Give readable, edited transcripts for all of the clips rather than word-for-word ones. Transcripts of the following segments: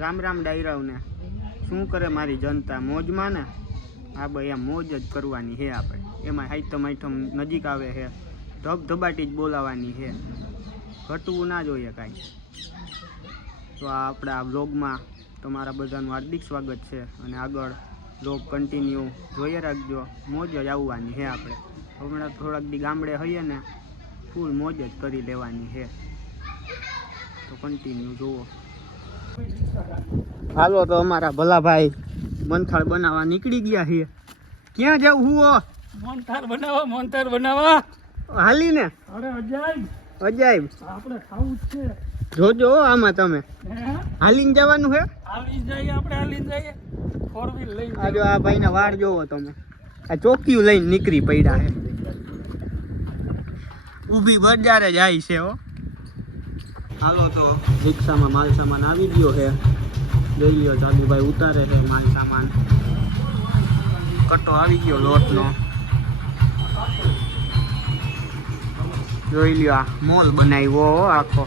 રામ રામ ડાયરાઓને શું કરે મારી જનતા મોજમાં ને આ ભાઈ આ મોજ જ કરવાની છે આપણે એમાં આઈટમ નજીક આવે છે ધબધબાટી જ બોલાવાની છે ઘટવું ના જોઈએ કાંઈ તો આ આપણે આ વ્લોગમાં તમારા બધાનું હાર્દિક સ્વાગત છે અને આગળ વ્લોગ કન્ટિન્યુ જોઈએ રાખજો મોજ જ આવવાની છે આપણે હમણાં થોડાક દી ગામડે હઈએ ને ફૂલ મોજ જ કરી લેવાની છે તો કન્ટિન્યુ જુઓ હાલો તો અમારા ભલાભાઈ મોહનથાળ બનાવવા નીકળી ગયા છીએ ક્યાં જાવ હું મોહનથાળ બનાવવા હાલી ને અરે અજાયબ આપણે ખાવું જ છે જોજો આમાં તમે હાલીને જવાનું છે હાલીને જઈએ ફોર વ્હીલ લઈને આ જો આ ભાઈના વાળ જોવો તમે આ ચોકીયું લઈને નીકળી પડ્યા છે ઊભી બજારે જાય છે હો હાલો તો રિક્ષામાં માલ સામાન આવી ગયો છે જોઈ લ્યો ચાલુભાઈ ઉતારે છે માલ સામાન કટો આવી ગયો લોટનો જોઈ લ્યો આ મોલ બનાવ્યો આખો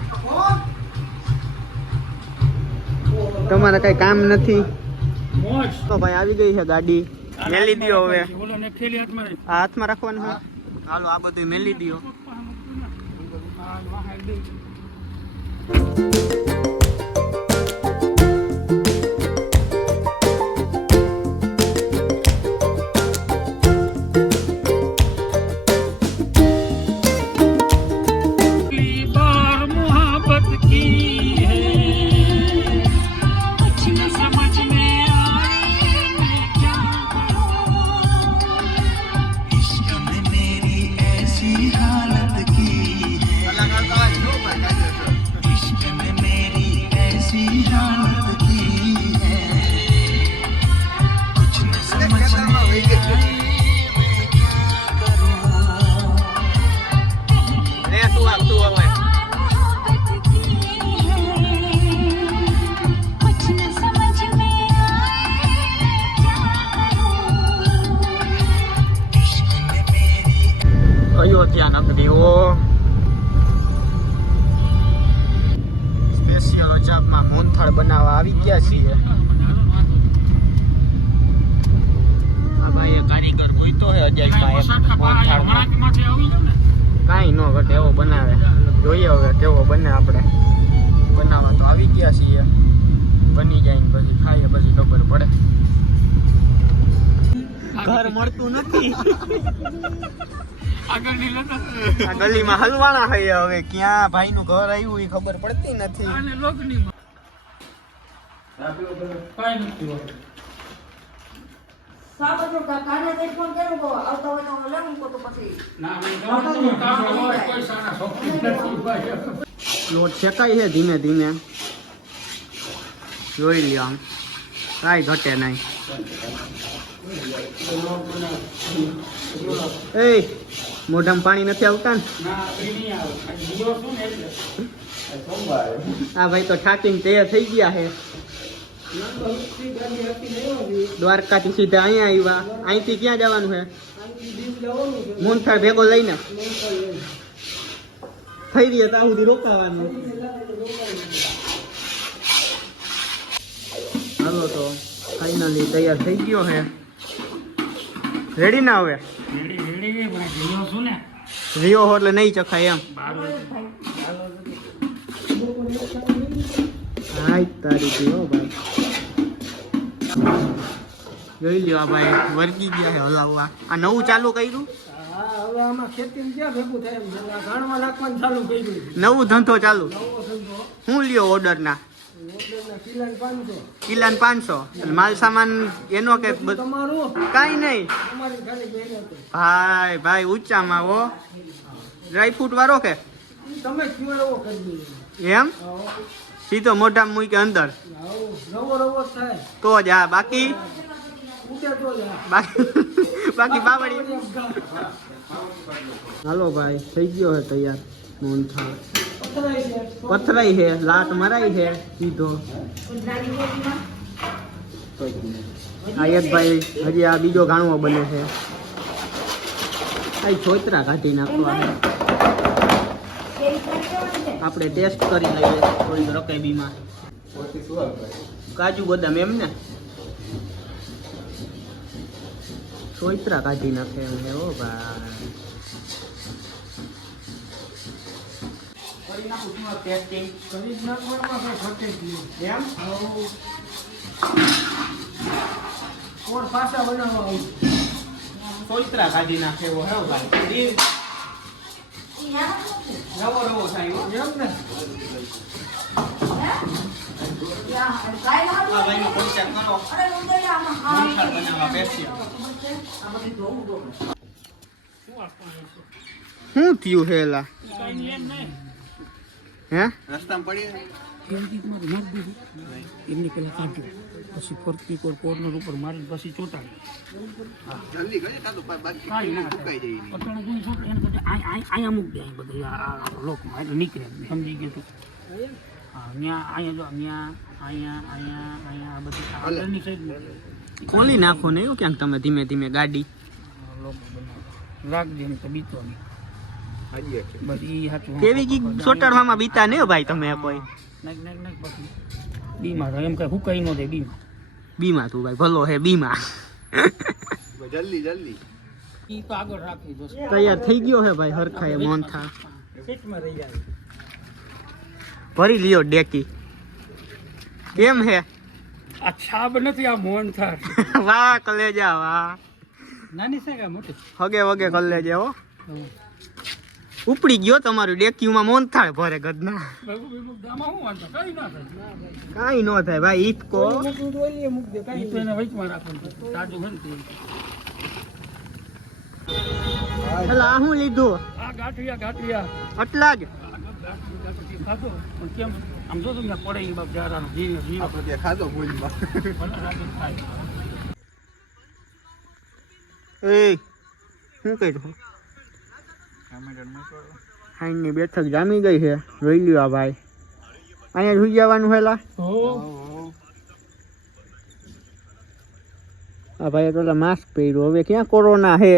તમારે કઈ કામ નથી તો ભાઈ આવી ગઈ છે ગાડી મેલી દો હવે આ હાથમાં રાખવાનું છે હાલો આ બધું મેલી દો અયોધ્યા નગરીઓ સ્પેશિયલ અજાબમાં મોહનથાળ બનાવવા આવી ગયા છીએ આ ભાઈ કારીગર કોઈ તો હે અજાબમાં કાંઈ ન ઘટે એવો બનાવે જોઈએ હવે કેવો બને આપણે બનાવવા તો આવી ગયા છીએ બની જાય ને પછી ખાઈએ પછી ખબર પડે ઘર મળતું નથી આ ગલીમાં હલવાના છે હવે ક્યાં ભાઈ નું ઘર આવ્યું એ ખબર પડતી નથી લોટ શેકાય છે ધીમે ધીમે જોઈ લ્યો આમ કાંઈ ઘટે નહીં એ મોઢામાં પાણી નથી આવતા ને આ ભાઈ તો ઠાકીને તૈયાર થઈ ગયા છે દ્વારકાથી સીધા અહીંયા આવ્યા અહીંથી ક્યાં જવાનું છે મોહનથાળ ભેગો લઈને થઈ રહી ત્યાં સુધી રોકાવાનું હાલો તો ફાઇનલી તૈયાર થઈ ગયો છે રેડી ના હવે રિયો એટલે નહીં ચખાય એમ હાય તારી પીઓ ભાઈ જોઈ લ્યો આ ભાઈ વર્ગી ગયા છે હલાવવા આ નવું ચાલુ કર્યું નવું ધંધો ચાલુ શું લ્યો ઓર્ડર ના કિલા 500 માલ સામાન એનો કે કાંઈ નહીં ભાઈ ભાઈ ઊંચામાં હો ડ્રાય ફ્રૂટ વાળો કે એમ સીધો મોઢામાં મૂકી અંદર તો જ હા બાકી બાવડી હાલો ભાઈ થઈ ગયો છે તૈયાર મોહનથાળ પથરાઈ છે લાટ મરાઈ છે સીધો આ એક ભાઈ હજી આ બીજો ગાણવો બને છે આ છોતરા કાઢી નાખવા આપણે ટેસ્ટ કરી લઈએ થોડીક રકેબીમાં કાજુ બદામ એમ ને સોયત્રા કાઢી નાખે એમ હે ઓ ભાઈ કરી નાખું છું ટેસ્ટિંગ કરી જ નાખવામાં કઈ ઘટે જ નહીં. એમ કોણ પાછા બનાવવા આવું સોયત્રા કાઢી નાખે એવો હે ભાઈ રવો રવો થાય હો એમ ને આ ભાઈનો કોન્ટેક્ટ કરો મોહનથાળ બનાવવા બેસીએ શું આપવાનું છે? શું થયું હેલા કાંઈ નહીં એમ નહીં. હે એમની પેલા કાઢ્યું પછી ફરતી કોર્નર ઉપર મારી પછી ચોટાડી કાંઈ ના થાય. અટાણે જોઈને ચોટાડી એને બધે અહીંયા મૂક દે અહીં બધે આ લોકમાં એટલે નીકળે સમજી ગયું તું. હા ત્યાં અહીંયા જો અહીંયા આ બધી આગળની સાઈડ ખોલી નાખો ને એવું ક્યાંક તમે ધીમે ધીમે ગાડી લોક બનાવો રાખજે એમ તો બીતો નહીં બસ ઈ સાચું કેવી કી ચોટાડવામાં બીતા ને ભાઈ તમે કોઈ નાખ પછી બીમાર એમ કઈ હુકાઈ ન દે બીમાર બીમા તું ભાઈ ભલો હે બીમા ઈ તો આગળ રાખી દો તૈયાર થઈ ગયો હે ભાઈ હરખાએ મોહનથાળ સીટમાં રહી જાય ભરી લ્યો ડેકી કેમ હે આ છાબ નથી આ મોહનથાળ વાહ કલેજા વાહ નાની છે કે મોટી હગે વગે કલેજા હો ઉપડી ગયો તમારું ડેક્યુમાં મોહનથાળ ભરે ગદના બાબુ બીબુ દામાં હું વાંધો કઈ ના થાય કાઈ નો થાય ભાઈ ઈટકો મૂકવું તો ઓલીએ મૂક દે કઈ તો એને વચમાં રાખવાનું તાજું હોય ને હેલા આ હું લીધું આ ગાંઠિયા આટલા જ ખાધો પણ કેમ આમ જો તમને પડે એ બાપ જારાનો જીવ ખાધો એ શું કર્યું હાઈની બેઠક જામી ગઈ છે જોઈ લ્યો આ ભાઈ અહીંયા સુઈ જવાનું હેલા આ ભાઈ પેલા માસ્ક પહેર્યું હવે ક્યાં કોરોના હે